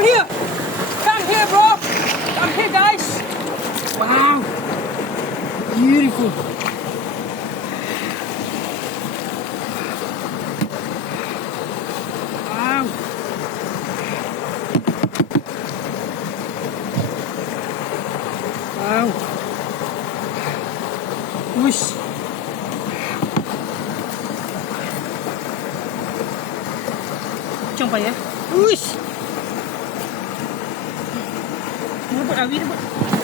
Come here. Come here, bro. Come here, guys. Wow. Beautiful. Wow. Wow. Wish. Jumpa ya. Wish. Rebut Awi rebut.